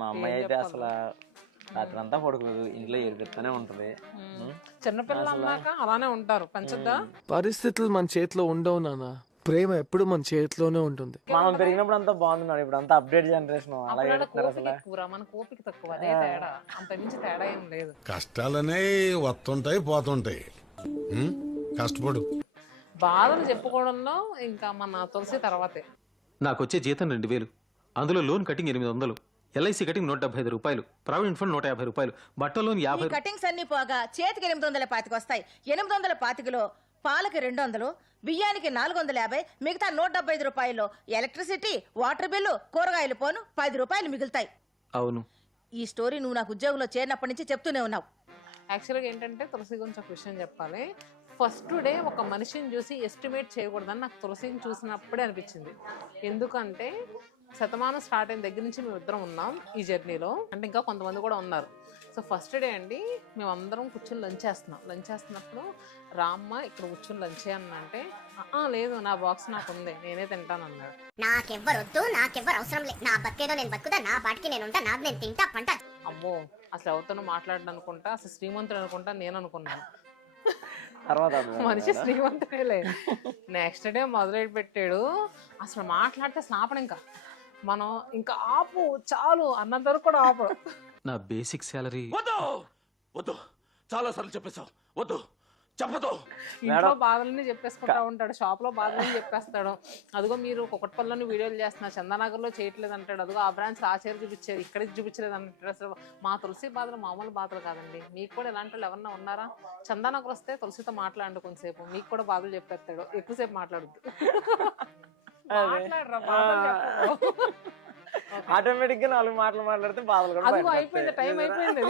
మా అమ్మాయి అయితే అసలు రాత్రి అంతా పడుకోదు, ఇంట్లో ఏడిపిస్తూనే ఉంటది. చిన్నపిల్ల అన్నాక అలానే ఉంటారు, పంచద్దా. పరిస్థితులు మన చేతిలో ఉండవు నాన్న, ప్రేమ ఎప్పుడు మన చేతిలోనే ఉంటుంది. మనం పెరిగినప్పుడు అంతా బాగుంది, ఇప్పుడు అంతా అప్డేట్ జనరేషన్ అలా అప్పుడు ఏడుతున్నారు కోపిక అసలు. ఎక్కువరా, మన కోపిక తక్కువ, అదే తేడా, అంత మించి తేడా ఏం లేదు. కష్టాలనే వస్తుంటాయి పోతుంటాయి, కష్టపడు. బాధలు చెప్పుకోవడంలో ఇంకా మన తులసి తర్వాతే. నాకు వచ్చే జీతం 2000, అందులో లోన్ కటింగ్ 800, ఎల్ఐసి కటింగ్ 175 రూపాయలు, ప్రావిడెంట్ ఫండ్ 150 రూపాయలు, బట్టల లోన్ 50. కటింగ్స్ అన్ని పోగా చేతికి 825 వస్తాయి. 825లో పాలకి 200, బియ్యానికి 450, మిగతా 175 రూపాయలు ఎలక్ట్రిసిటీ, వాటర్ బిల్లు, కూరగాయలు పోను 10 రూపాయలు మిగులుతాయి. అవును. ఈ స్టోరీ నువ్వు నాకు ఉద్యోగంలో చేరినప్పటి నుంచి చెప్తూనే ఉన్నావు. యాక్చువల్గా ఏంటంటే తులసి గురించి ఒక విషయం చెప్పాలి. ఫస్ట్ డే ఒక మనిషిని చూసి ఎస్టిమేట్ చేయకూడదని నాకు తులసిని చూసినప్పుడే అనిపించింది. ఎందుకంటే శతమానం స్టార్ట్ అయిన దగ్గర నుంచి మేము ఇద్దరం ఉన్నాం ఈ జర్నీలో, అంటే ఇంకా కొంతమంది కూడా ఉన్నారు. సో ఫస్ట్ డే అండి మేమందరం కూర్చొని లంచ్ చేస్తున్నప్పుడు రామ్మ ఇక్కడ కూర్చొని లంచ్ చేయనంటే, లేదు నా బాక్స్ నాకు ఉంది, నేనే తింటాను అన్నాడు. నాకెవ్వరొద్దు, నాకెవ్వరు అవసరం లేదు, నా బతికేదో నేను బతుకుతా, నా పాటికి నేను ఉంటా, నాది నేను తింటా పంట. అమ్మో అసలు ఎవరితోనూ మాట్లాడడం అనుకుంటా, అసలు శ్రీమంతుడు అనుకుంటా నేను అనుకున్నాను. తర్వాత మనిషి శ్రీమంతుడే. నెక్స్ట్ డే మొదలెట్టి పెట్టాడు, అసలు మాట్లాడితే స్నాపడం, మనం ఇంకా ఆపు చాలు అన్నంత వరకు కూడా ఆపు. నా బేసిక్ శాలరీ వద్దు, చాలా సార్లు చెప్పేశావు, వద్దు చెప్పదు. ఇంట్లో బాధలన్నీ చెప్పేసుకుంటా ఉంటాడు, షాప్ లో బాధలన్నీ చెప్పేస్తాడు. అదిగో మీరు కుకట్పల్లిలోని వీడియోలు చేస్తున్నారు, చందానగర్లో చేయట్లేదు అంటాడు. అదిగో ఆ బ్రాంచ్ ఆ చీర చూపించేది, ఇక్కడికి చూపించలేదు అంటాడు. అసలు మా తులసి బాధలు మామూలు బాధలు కాదండి. మీకు కూడా ఇలాంటి వాళ్ళు ఎవరన్నా ఉన్నారా? చందానగర్ వస్తే తులసితో మాట్లాడండి కొంతసేపు, మీకు కూడా బాధలు చెప్పేస్తాడు. ఎక్కువసేపు మాట్లాడద్దు, ఆటోమేటిక్ గా 4 మాటలు మాట్లాడితే బాధలు కూడా అదిగో అయిపోయింది, టైం అయిపోయింది.